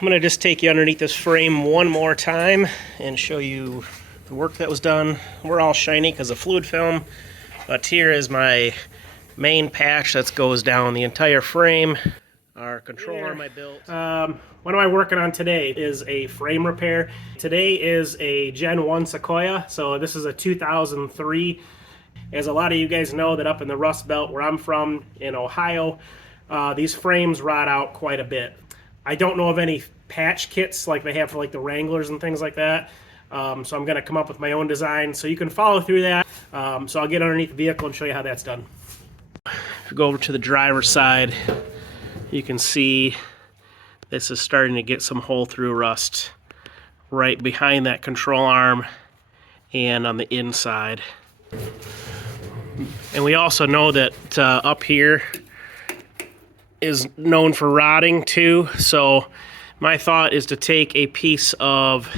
I'm going to just take you underneath this frame one more time and show you the work that was done. We're all shiny because of fluid film, but here is my main patch that goes down the entire frame. Our control arm I built. What am I working on today is a frame repair. Today is a Gen Sequoia, so this is a 2003. As a lot of you guys know, that up in the Rust Belt where I'm from in Ohio, these frames rot out quite a bit. I don't know of any patch kits like they have for like the Wranglers and things like that. So I'm going to come up with my own design so you can follow through that. So I'll get underneath the vehicle and show you how that's done. If you go over to the driver's side, you can see this is starting to get some hole through rust right behind that control arm and on the inside. And we also know that up here is known for rotting too, so my thought is to take a piece of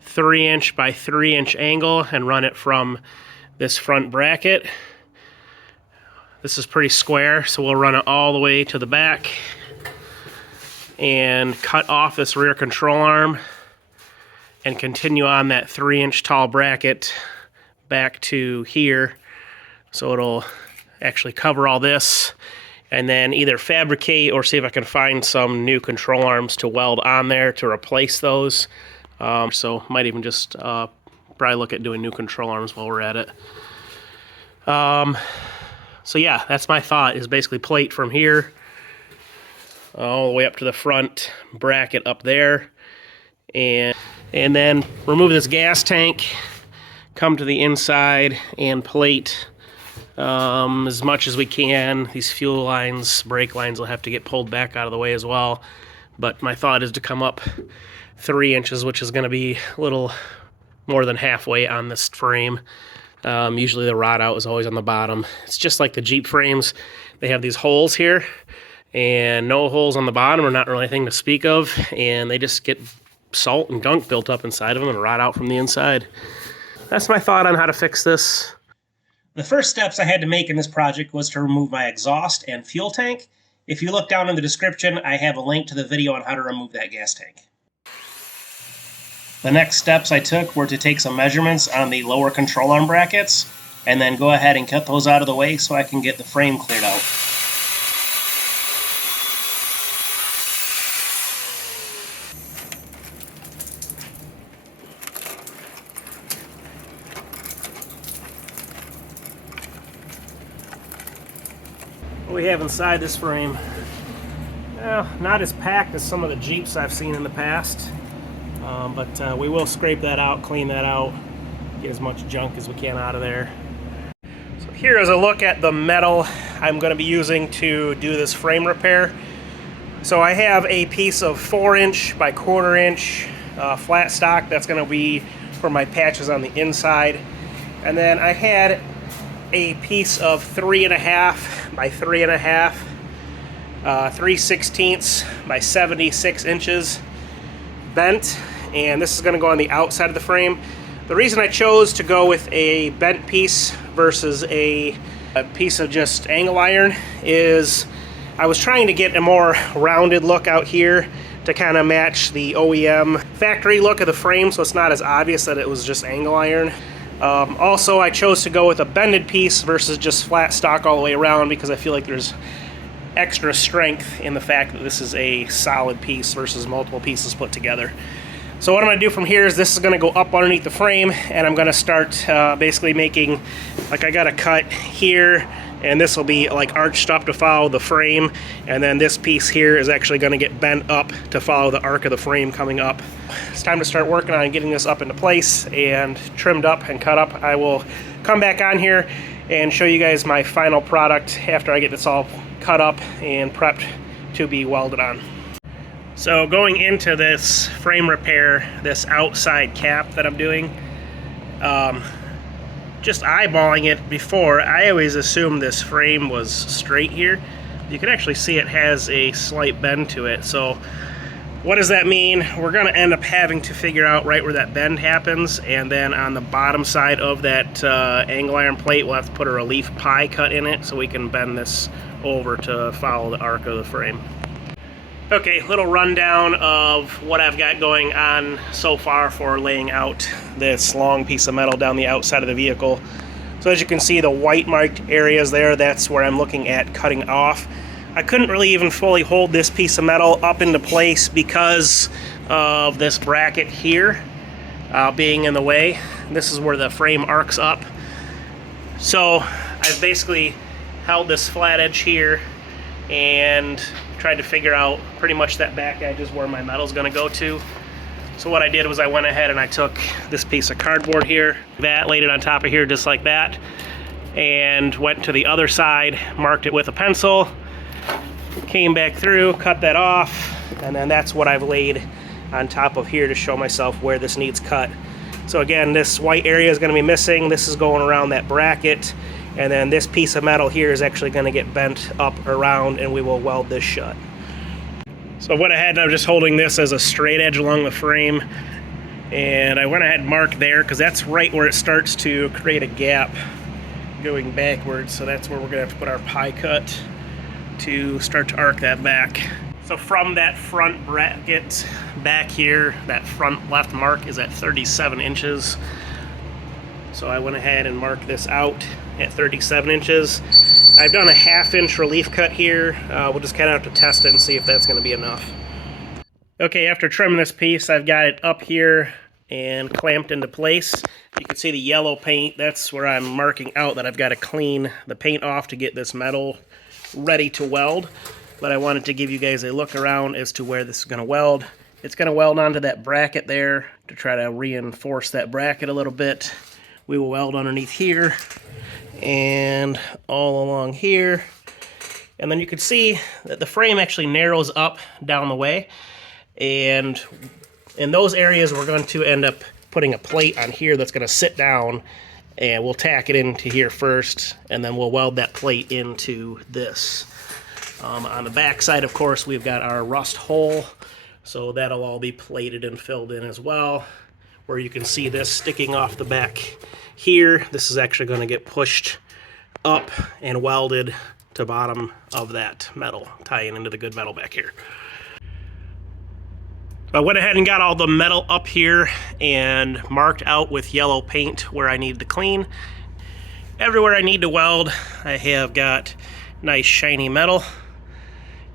3" by 3" angle and run it from this front bracket. This is pretty square, so we'll run it all the way to the back and cut off this rear control arm and continue on that 3" tall bracket back to here, so it'll actually cover all this, and then either fabricate or see if I can find some new control arms to weld on there to replace those. So might even just probably look at doing new control arms while we're at it. So yeah, that's my thought, is basically plate from here all the way up to the front bracket up there, and then remove this gas tank, come to the inside and plate as much as we can. These fuel lines, brake lines will have to get pulled back out of the way as well. But my thought is to come up 3 inches, which is going to be a little more than halfway on this frame. Usually the rot out is always on the bottom. It's just like the Jeep frames. They have these holes here and no holes on the bottom, or not really anything to speak of, and they just get salt and gunk built up inside of them and rot out from the inside. That's my thought on how to fix this. The first steps I had to make in this project was to remove my exhaust and fuel tank. If you look down in the description, I have a link to the video on how to remove that gas tank. The next steps I took were to take some measurements on the lower control arm brackets and then go ahead and cut those out of the way so I can get the frame cleared out. What we have inside this frame, well, not as packed as some of the Jeeps I've seen in the past, but we will scrape that out, clean that out, get as much junk as we can out of there. So here is a look at the metal I'm going to be using to do this frame repair. So I have a piece of 4" by 1/4" flat stock that's going to be for my patches on the inside, and then I had a piece of 3.5 by 3.5, 3/16 by 76 inches bent, and this is going to go on the outside of the frame. The reason I chose to go with a bent piece versus a piece of just angle iron is I was trying to get a more rounded look out here to kind of match the OEM factory look of the frame, so it's not as obvious that it was just angle iron. Also, I chose to go with a bended piece versus just flat stock all the way around because I feel like there's extra strength in the fact that this is a solid piece versus multiple pieces put together. So what I'm going to do from here is this is going to go up underneath the frame, and I'm going to start basically making, like, I got a cut here, and this will be like arched up to follow the frame, and then this piece here is actually going to get bent up to follow the arc of the frame coming up. It's time to start working on getting this up into place and trimmed up and cut up. I will come back on here and show you guys my final product after I get this all cut up and prepped to be welded on. So going into this frame repair, this outside cap that I'm doing, just eyeballing it before, I always assumed this frame was straight here. You can actually see it has a slight bend to it. So what does that mean? We're going to end up having to figure out right where that bend happens, and then on the bottom side of that angle iron plate, we'll have to put a relief pie cut in it so we can bend this over to follow the arc of the frame. Okay, little rundown of what I've got going on so far for laying out this long piece of metal down the outside of the vehicle. So as you can see, the white marked areas there, that's where I'm looking at cutting off. I couldn't really even fully hold this piece of metal up into place because of this bracket here being in the way. This is where the frame arcs up. So I've basically held this flat edge here and tried to figure out pretty much that back edge is where my metal's gonna go to. So what I did was I went ahead and I took this piece of cardboard here, laid it on top of here just like that, and went to the other side, marked it with a pencil, came back through, cut that off, and then that's what I've laid on top of here to show myself where this needs cut. So again, this white area is gonna be missing. This is going around that bracket. And then this piece of metal here is actually going to get bent up around and we will weld this shut. So I went ahead and I'm just holding this as a straight edge along the frame. And I went ahead and marked there because that's right where it starts to create a gap going backwards. So that's where we're going to have to put our pie cut to start to arc that back. So from that front bracket back here, that front left mark is at 37 inches. So I went ahead and marked this out at 37 inches. I've done a 1/2 inch relief cut here. We'll just kind of have to test it and see if that's going to be enough. Okay, after trimming this piece, I've got it up here and clamped into place. You can see the yellow paint. That's where I'm marking out that I've got to clean the paint off to get this metal ready to weld. But I wanted to give you guys a look around as to where this is going to weld. It's going to weld onto that bracket there to try to reinforce that bracket a little bit. We will weld underneath here and all along here. And then you can see that the frame actually narrows up down the way. And in those areas, we're going to end up putting a plate on here that's going to sit down, and we'll tack it into here first, and then we'll weld that plate into this. On the back side, of course, we've got our rust hole, so that'll all be plated and filled in as well, where you can see this sticking off the back here. This is actually going to get pushed up and welded to bottom of that metal, tying into the good metal back here. I went ahead and got all the metal up here and marked out with yellow paint where I need to clean. Everywhere I need to weld, I have got nice shiny metal,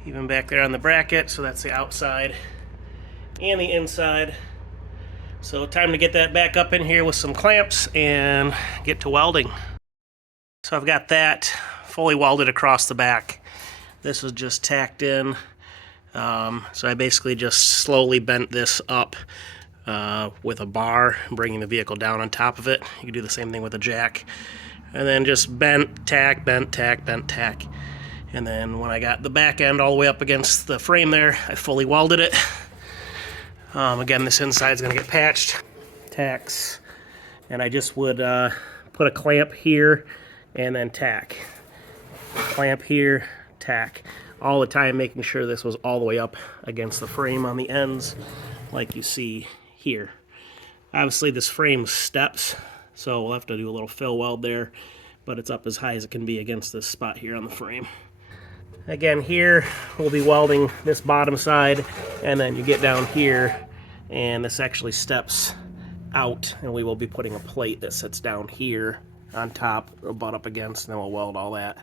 even back there on the bracket, so that's the outside and the inside. So time to get that back up in here with some clamps and get to welding. So I've got that fully welded across the back. This is just tacked in. So I basically just slowly bent this up with a bar, bringing the vehicle down on top of it. You can do the same thing with a jack. And then just bent, tack, bent, tack, bent, tack. And then when I got the back end all the way up against the frame there, I fully welded it. Again, this inside's gonna get patched, tacks, and I just would put a clamp here and then tack. Clamp here, tack. All the time making sure this was all the way up against the frame on the ends, like you see here. Obviously this frame steps, so we'll have to do a little fill weld there, but it's up as high as it can be against this spot here on the frame. Again, here we'll be welding this bottom side, and then you get down here and this actually steps out, and we will be putting a plate that sits down here on top, or butt up against, and then we'll weld all that.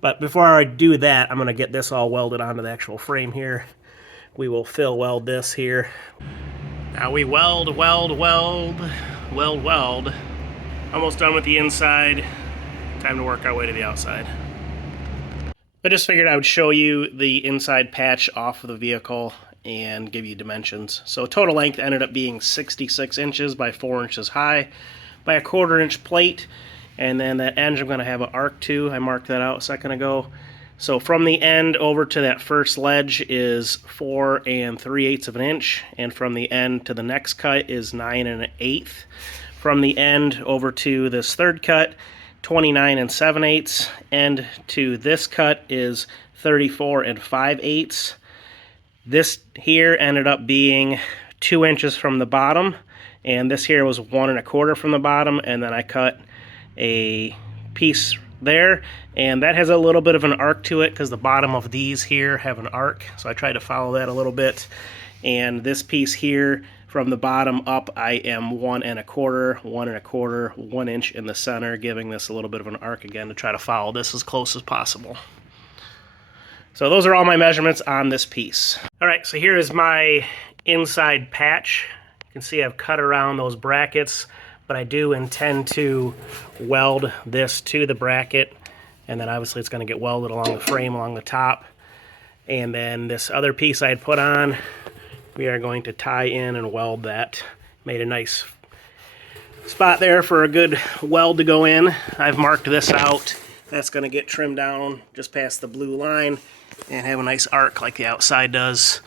But before I do that, I'm going to get this all welded onto the actual frame here. We will fill weld this here. Now we weld, weld, weld, weld, weld. Almost done with the inside. Time to work our way to the outside. I just figured I would show you the inside patch off of the vehicle and give you dimensions. So total length ended up being 66 inches by 4 inches high by a 1/4 inch plate. And then that end I'm going to have an arc to. I marked that out a second ago. So from the end over to that first ledge is 4 3/8 of an inch. And from the end to the next cut is 9 1/8. From the end over to this third cut, 29 7/8. End to this cut is 34 5/8. This here ended up being 2 inches from the bottom, and this here was 1 1/4 from the bottom, and then I cut a piece there, and that has a little bit of an arc to it because the bottom of these here have an arc, so I tried to follow that a little bit. And this piece here, from the bottom up, I am 1 1/4, 1 1/4, 1 inch in the center, giving this a little bit of an arc again to try to follow this as close as possible. So those are all my measurements on this piece. All right, so here is my inside patch. You can see I've cut around those brackets, but I do intend to weld this to the bracket, and then obviously it's going to get welded along the frame along the top. And then this other piece I had put on, we are going to tie in and weld that. Made a nice spot there for a good weld to go in. I've marked this out. That's going to get trimmed down just past the blue line and have a nice arc like the outside does.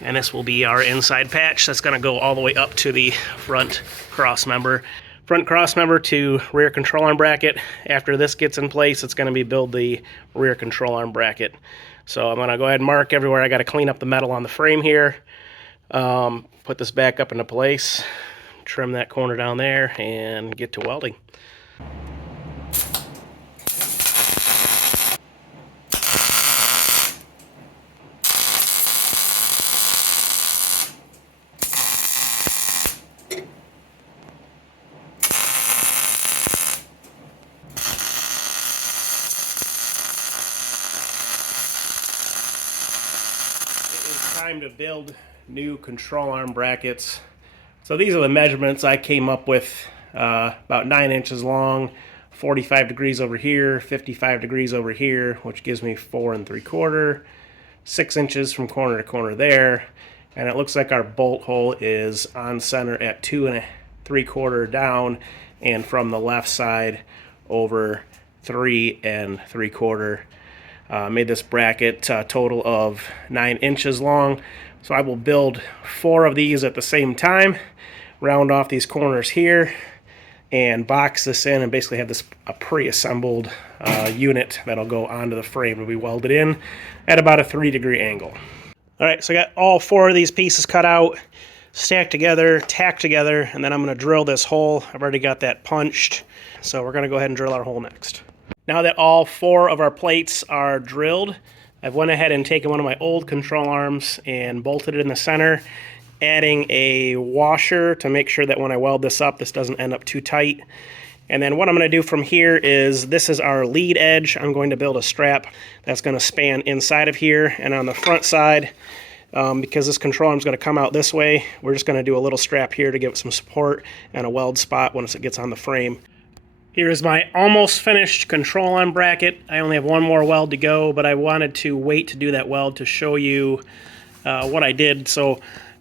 And this will be our inside patch. That's going to go all the way up to the front cross member. Front cross member to rear control arm bracket. After this gets in place, it's going to be build the rear control arm bracket. So I'm going to go ahead and mark everywhere. I got to clean up the metal on the frame here. Put this back up into place, trim that corner down there, and get to welding. Time to build new control arm brackets. So these are the measurements I came up with, about 9 inches long, 45 degrees over here, 55 degrees over here, which gives me 4 3/4, 6 inches from corner to corner there, and it looks like our bolt hole is on center at 2 3/4 down, and from the left side over 3 3/4. Made this bracket a total of 9 inches long. So I will build 4 of these at the same time, round off these corners here, and box this in and basically have this a pre-assembled unit that'll go onto the frame and be welded in at about a 3-degree angle. All right, so I got all 4 of these pieces cut out, stacked together, tacked together, and then I'm going to drill this hole. I've already got that punched, so we're going to go ahead and drill our hole next. Now that all 4 of our plates are drilled, I've went ahead and taken one of my old control arms and bolted it in the center, adding a washer to make sure that when I weld this up, this doesn't end up too tight. And then what I'm going to do from here is, this is our lead edge. I'm going to build a strap that's going to span inside of here, and on the front side, because this control arm is going to come out this way, we're just going to do a little strap here to give it some support and a weld spot once it gets on the frame. Here is my almost finished control arm bracket. I only have one more weld to go, but I wanted to wait to do that weld to show you what I did. So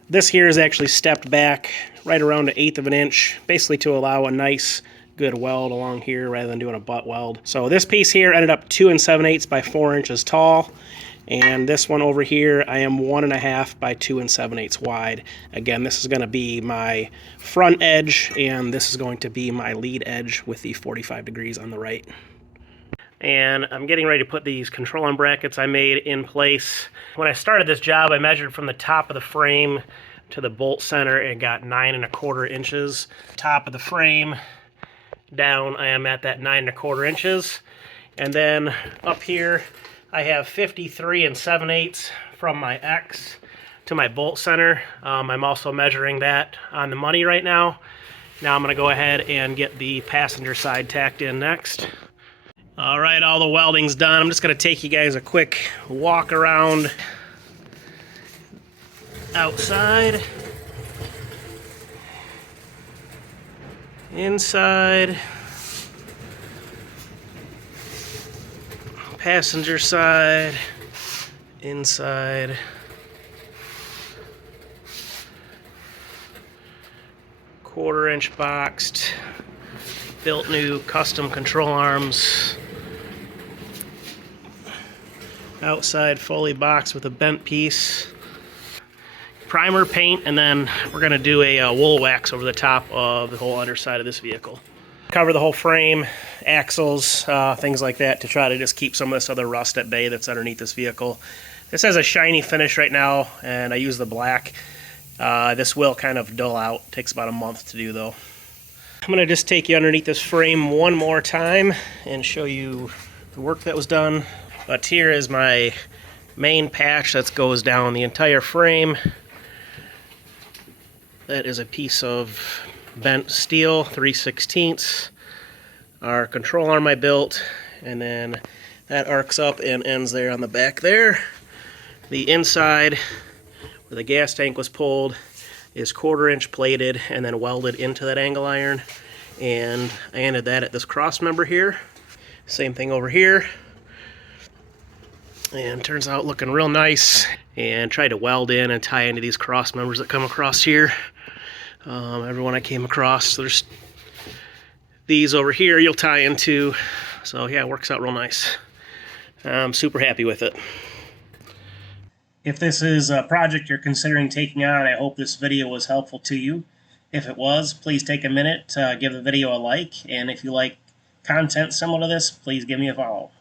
this here is actually stepped back right around 1/8 of an inch, basically to allow a nice good weld along here rather than doing a butt weld. So this piece here ended up 2 7/8 by 4 inches tall. And this one over here, I am 1 1/2 by 2 7/8 wide. Again, this is going to be my front edge, and this is going to be my lead edge with the 45 degrees on the right. And I'm getting ready to put these control arm brackets I made in place. When I started this job, I measured from the top of the frame to the bolt center and got 9 1/4 inches. Top of the frame down, I am at that 9 1/4 inches. And then up here, I have 53 7/8 from my X to my bolt center. I'm also measuring that on the money right now. Now I'm going to go ahead and get the passenger side tacked in next. All right, all the welding's done. I'm just going to take you guys a quick walk around outside, inside, passenger side, inside, quarter-inch boxed, built new custom control arms, outside fully boxed with a bent piece, primer paint, and then we're going to do a wool wax over the top of the whole underside of this vehicle. Cover the whole frame, axles, things like that, to try to just keep some of this other rust at bay that's underneath this vehicle. This has a shiny finish right now, and I use the black. This will kind of dull out. Takes about a month to do, though. I'm going to just take you underneath this frame one more time and show you the work that was done. But here is my main patch that goes down the entire frame. That is a piece of bent steel, 3/16. Our control arm I built, and then that arcs up and ends there on the back there. The inside, where the gas tank was pulled, is 1/4 inch plated and then welded into that angle iron. And I ended that at this cross member here. Same thing over here. And turns out looking real nice. And tried to weld in and tie into these cross members that come across here. Everyone I came across, there's these over here you'll tie into. So yeah, it works out real nice. I'm super happy with it. If this is a project you're considering taking on, I hope this video was helpful to you. If it was, please take a minute to give the video a like, and if you like content similar to this, please give me a follow.